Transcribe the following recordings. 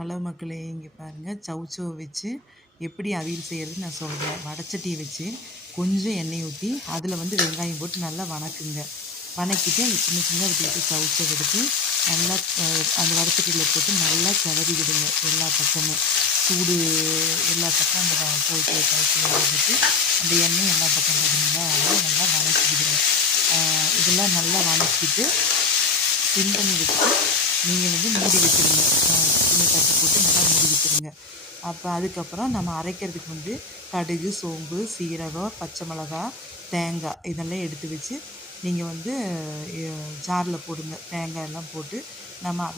Hello மக்களே, இங்கே பாருங்கள் சௌசௌ வச்சு எப்படி அவியல் செய்கிறது நான் சொல்கிறேன். வடச்சட்டியை வச்சு கொஞ்சம் எண்ணெய் ஊற்றி அதில் வந்து வெங்காயம் போட்டு நல்லா வணக்குங்க. வணக்கிட்டு அந்த சின்ன சின்ன விட்டு சௌசௌ எடுத்து நல்லா அந்த வடச்சட்டியில் போட்டு நல்லா கிளறி விடுங்க. எல்லா பக்கமும் சூடு எல்லா பக்கம் அந்த சௌசௌ விட்டு அந்த எண்ணெய் எல்லா பக்கம் பார்த்தீங்கன்னா நல்லா வணக்கி விடுங்க. இதெல்லாம் நல்லா வணக்கிட்டு ஸ்டிம் பண்ணி வச்சுட்டு நீங்கள் வந்து மூடி வச்சுருங்க. சின்ன தட்டு போட்டு நல்லா மூடி வச்சுருங்க. அப்போ அதுக்கப்புறம் நம்ம அரைக்கிறதுக்கு வந்து கடுகு, சோம்பு, சீரகம், பச்சை மிளகா, தேங்காய் இதெல்லாம் எடுத்து வச்சு நீங்கள் வந்து ஜாரில் போடுங்க. தேங்காய் எல்லாம் போட்டு நம்ம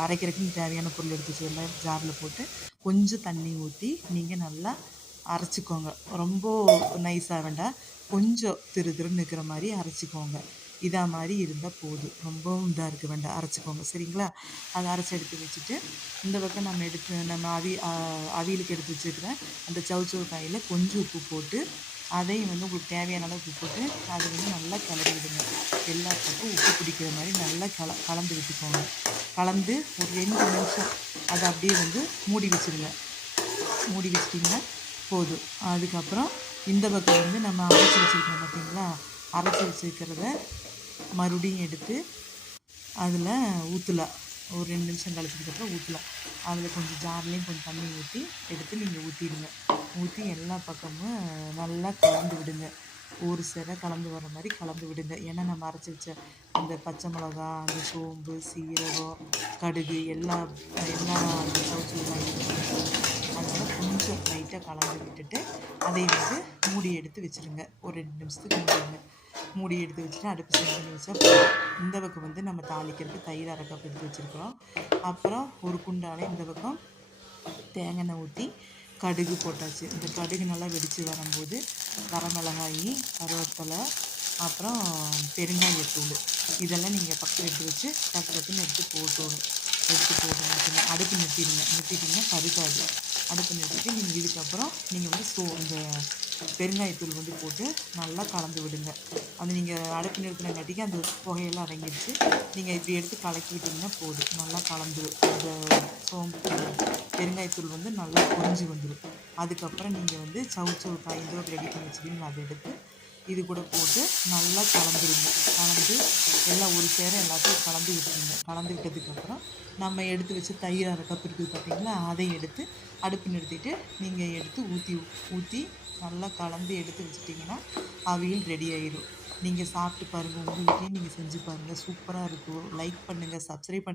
அரைக்கிறதுக்குன்னு தேவையான பொருள் எடுத்து வச்சு எல்லாம் ஜாரில் போட்டு கொஞ்சம் தண்ணி ஊற்றி நீங்கள் நல்லா அரைச்சிக்கோங்க. ரொம்ப நைஸாக வேண்டாம், கொஞ்சம் திரு திருன்னு இருக்கிற மாதிரி அரைச்சிக்கோங்க. இதா மாதிரி இருந்தால் போதும், ரொம்பவும் இதாக இருக்க வேண்டாம், அரைச்சிக்கோங்க சரிங்களா. அதை அரைச்சி எடுத்து வச்சுட்டு இந்த பக்கம் நம்ம அவியலுக்கு எடுத்து வச்சுருக்கிற அந்த சௌசௌ காயில் கொஞ்சம் உப்பு போட்டு அதையும் வந்து உங்களுக்கு தேவையான அளவு உப்பு போட்டு அதை வந்து நல்லா கிளறி விடுங்க. எல்லா பக்கம் உப்பு பிடிக்கிற மாதிரி நல்லா கலந்து விட்டுக்கோங்க. கலந்து ஒரு 2 நிமிஷம் அதை அப்படியே வந்து மூடி வச்சுருங்க. மூடி வச்சிட்டிங்கன்னா போதும். அதுக்கப்புறம் இந்த பக்கம் வந்து நம்ம அரைச்சி வச்சுருக்கோம் பார்த்தீங்களா, அரைச்சி வச்சுருக்கிறத மறுபடியும் எடுத்து அதில் ஊற்றலாம். ஒரு 2 நிமிஷம் கழிச்சதுக்கப்புறம் ஊற்றலாம். அதில் கொஞ்சம் ஜார்லேயும் கொஞ்சம் தண்ணி ஊற்றி எடுத்து நீங்கள் ஊற்றிடுங்க. ஊற்றி எல்லா பக்கமும் நல்லா கலந்து விடுங்க. ஒரு சேர கலந்து வர மாதிரி கலந்து விடுங்க. ஏன்னா நம்ம அரைச்சி வச்ச அந்த பச்சை மிளகா, அந்த சோம்பு, சீரகம், கடுகு எல்லாம் அந்த சௌசௌ அதனால் கொஞ்சம் லைட்டாக கலந்து விட்டுட்டு அதை வந்து மூடி எடுத்து வச்சுருங்க. ஒரு 2 நிமிஷத்துக்கு மூடிடுங்க. மூடி எடுத்து வச்சுட்டு அடுப்பு செட் பண்ணி வச்சா போதும். இந்த பக்கம் வந்து நம்ம தாளிக்கிறதுக்கு தயிர் 1/2 கப் எடுத்து வச்சுருக்கிறோம். அப்புறம் ஒரு குண்டாலே இந்த பக்கம் தேங்காய் எண்ணெய் ஊற்றி கடுகு போட்டாச்சு. இந்த கடுகு நல்லா வெடித்து வரும்போது வரமிளகாய், கருவேப்பிலை, அப்புறம் பெருங்காயத்தூள் இதெல்லாம் நீங்கள் பக்கம் எடுத்து வச்சு டக்குன்னு எடுத்து போட்டுவிடும். எடுத்து போட்டு அடுப்பு நிறுத்திட்டிங்கன்னா கருக்காது. அடுப்பு நிறுத்திட்டு நீங்கள் இதுக்கப்புறம் நீங்கள் வந்து இந்த பெருங்காயத்தூள் வந்து போட்டு நல்லா கலந்து விடுங்க. அது நீங்கள் அடுப்பு நிறுத்தினங்காட்டிக்கு அந்த புகையெல்லாம் அடங்கிடுச்சு. நீங்கள் இப்படி எடுத்து கலக்கி விட்டிங்கன்னா போதும், நல்லா கலந்துடும். அந்த சோம்பு பெருங்காயத்தூள் வந்து நல்லா பொரிஞ்சு வந்துடும். அதுக்கப்புறம் நீங்கள் வந்து சௌசௌ காய் இந்த ரெடி பண்ணி வச்சுக்கிங்க, அதை எடுத்து இது கூட போட்டு நல்லா கலந்துருங்க. கலந்து எல்லாம் ஒரு சேர எல்லாத்தையும் கலந்து விட்டுருங்க. கலந்து விட்டதுக்கப்புறம் நம்ம எடுத்து வச்சு தயிர் 1/2 கப் இருக்குது பார்த்தீங்களா, அதை எடுத்து அடுப்பு நிறுத்திட்டு நீங்கள் எடுத்து ஊற்றி நல்லா கலந்து எடுத்து வச்சிட்டிங்கன்னா அவியல் ரெடி ஆயிடும். நீங்கள் சாப்பிட்டு பாருங்கள், உங்கள் வீட்லேயும் நீங்கள் செஞ்சு பாருங்கள், சூப்பராக இருக்கும். லைக் பண்ணுங்கள், சப்ஸ்கிரைப்